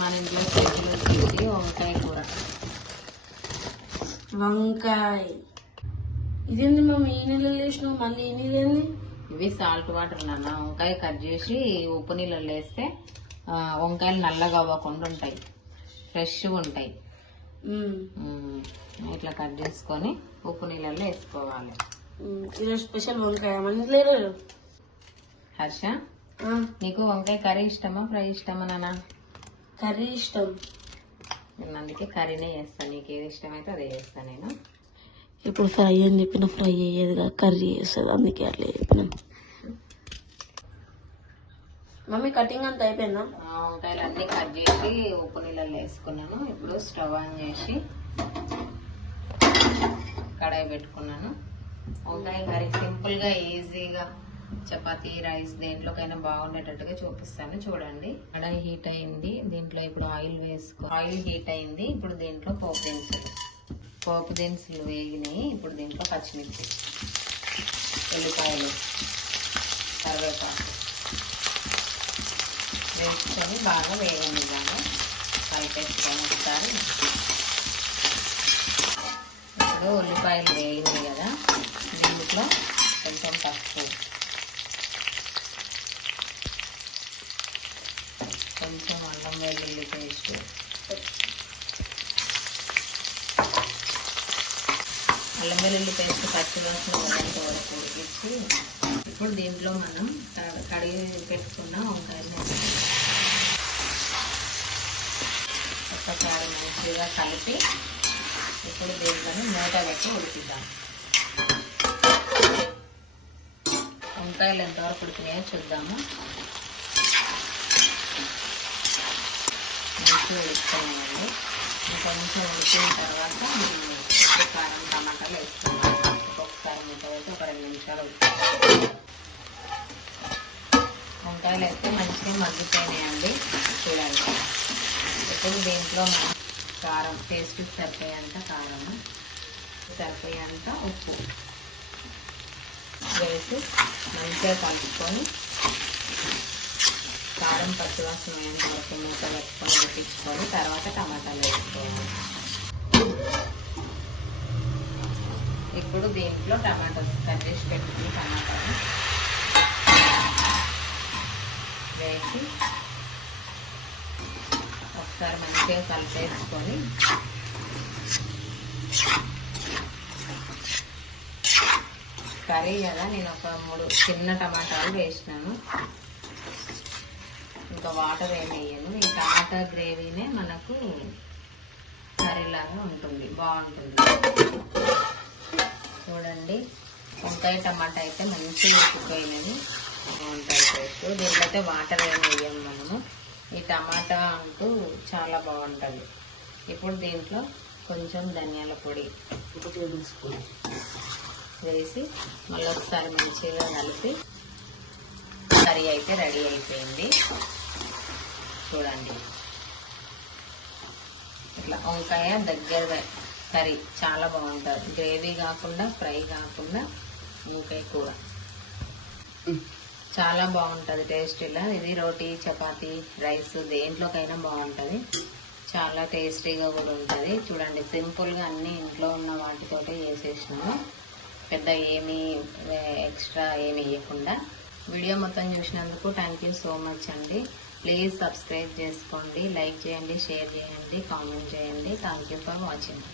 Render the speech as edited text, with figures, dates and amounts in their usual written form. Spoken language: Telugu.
మన ఇంట్లో స్పెషల్ వచ్చేసి వంకాయ కూర. వంకాయ ఇదేంది మమ్మీ ఈ నీళ్ళు వేసినావు, మళ్ళీ ఈ నీళ్ళు? ఇవి సాల్ట్ వాటర్ నాన్న. వంకాయ కట్ చేసి ఉప్పు నీళ్ళలో వేస్తే వంకాయలు నల్లగా అవ్వకుండా ఉంటాయి, ఫ్రెష్గా ఉంటాయి. ఇట్లా కట్ చేసుకొని ఉప్పు నీళ్ళలో వేసుకోవాలి. ఈరోజు స్పెషల్ వంకాయ మన ఇంట్లో. హర్ష, నీకు వంకాయ కర్రీ ఇష్టమా ఫ్రై ఇష్టమా నాన్న? కర్రీ ఇష్టం. నేను అందుకే కర్రీనే చేస్తాను. నీకు ఏది ఇష్టమైతే అదే చేస్తాను నేను. ఇప్పుడు ఫ్రై అని చెప్పిన ఫ్రై అయ్యేదిగా కర్రీ చేస్తుంది, అందుకే అట్లా చెప్పిన. మమ్మీ కటింగ్ అంతా అయిపోయిందా? వంకాయలు అన్నీ కట్ చేసి ఉప్పు నీళ్ళలో వేసుకున్నాను. ఇప్పుడు స్టవ్ ఆన్ చేసి కడాయి పెట్టుకున్నాను. వంకాయ కర్రీ సింపుల్గా ఈజీగా చపాతీ రైస్ దేంట్లోకైనా బాగుండేటట్టుగా చూపిస్తాను చూడండి. కడాయి హీట్ అయింది, దీంట్లో ఇప్పుడు ఆయిల్ ఆయిల్ హీట్ అయింది. ఇప్పుడు దీంట్లో పోపు దినుసులు వేగినాయి. ఇప్పుడు దీంట్లో పచ్చిమిర్చి, ఉల్లిపాయలు, కరివేపాకు వేసుకొని బాగా వేగనివ్వాలి. కలిపేసుకొని ఒకసారి. ఇప్పుడు ఉల్లిపాయలు వేగింది కదా, దీంట్లో కొంచెం పసుపు, కొంచెం అల్లం వెల్లుల్లి పేస్ట్, అల్లం వెల్లుల్లి పేస్ట్ పచ్చివాసన పోయేంత వరకు ఉడికించి ఇప్పుడు దీంట్లో మనం కడిగి పెట్టుకున్న వంకాయలు ఒక్కసారి మంచిగా కలిపి ఇప్పుడు దీంట్లోని మూత పెట్టి ఉడికిద్దాం. వంకాయలు ఎంతవరకు ఉడికినాయో చూద్దాము. మంచిగా ఉడుకుతున్నాయండి. కొంచెం ఉడికిన తర్వాత కారం టమాటాలు వేసుకున్నాం. ఒక్కొక్కసారి మూత పెట్టి ఒక 2 నిమిషాలు వంకాయలు అయితే మంచిగా మగ్గిపోయినాయండి చూడండి. ఇప్పుడు దీంట్లో మనం కారం, టేస్ట్ సరిపోయేంత కారము, సరిపోయేంత ఉప్పు వేసి మంచిగా కలుపుకొని కారం పచ్చివాసన అయ్యేంత వరకు మూత పెట్టుకొని ఉడికించుకొని తర్వాత టమాటాలు వేసుకోవాలి. ఇప్పుడు దీంట్లో టమాటాలు కట్ చేసి పెట్టుకుని టమాటాలు వేసి ఒకసారి మంచిగా కలిపేసుకొని కర్రీ కదా నేను ఒక 3 చిన్న టమాటాలు వేసినాను. ఇంకా వాటర్ ఏమి వేయను. ఈ టమాటా గ్రేవీనే మనకు కర్రీలాగా ఉంటుంది, బాగుంటుంది. చూడండి వంకాయ టమాటా అయితే మంచిగా ఉడికిపోయినది, బాగుంటుంది టేస్ట్. దీంట్లో అయితే వాటర్ ఏమి వేయము మనము. ఈ టమాటా అంటూ చాలా బాగుంటుంది. ఇప్పుడు దీంట్లో కొంచెం ధనియాల పొడి వేసి మళ్ళీ ఒకసారి మంచిగా కలిపి కర్రీ అయితే రెడీ అయిపోయింది. చూడండి ఇట్లా వంకాయ దగ్గర కర్రీ చాలా బాగుంటుంది. గ్రేవీ కాకుండా, ఫ్రై కాకుండా వంకాయ కూర చాలా బాగుంటుంది టేస్ట్. ఇలా ఇది రోటీ, చపాతీ, రైస్ దేంట్లోకైనా బాగుంటుంది. చాలా టేస్టీగా కూడా ఉంటుంది. చూడండి సింపుల్గా అన్నీ ఇంట్లో ఉన్న వాటితోటే చేసేసినాము. పెద్ద ఏమీ ఎక్స్ట్రా ఏమి వేయకుండా. వీడియో మొత్తం చూసినందుకు థ్యాంక్ యూ సో మచ్ అండి. ప్లీజ్ సబ్స్క్రైబ్ చేసుకోండి, లైక్ చేయండి, షేర్ చేయండి, కామెంట్ చేయండి. Thank you for watching.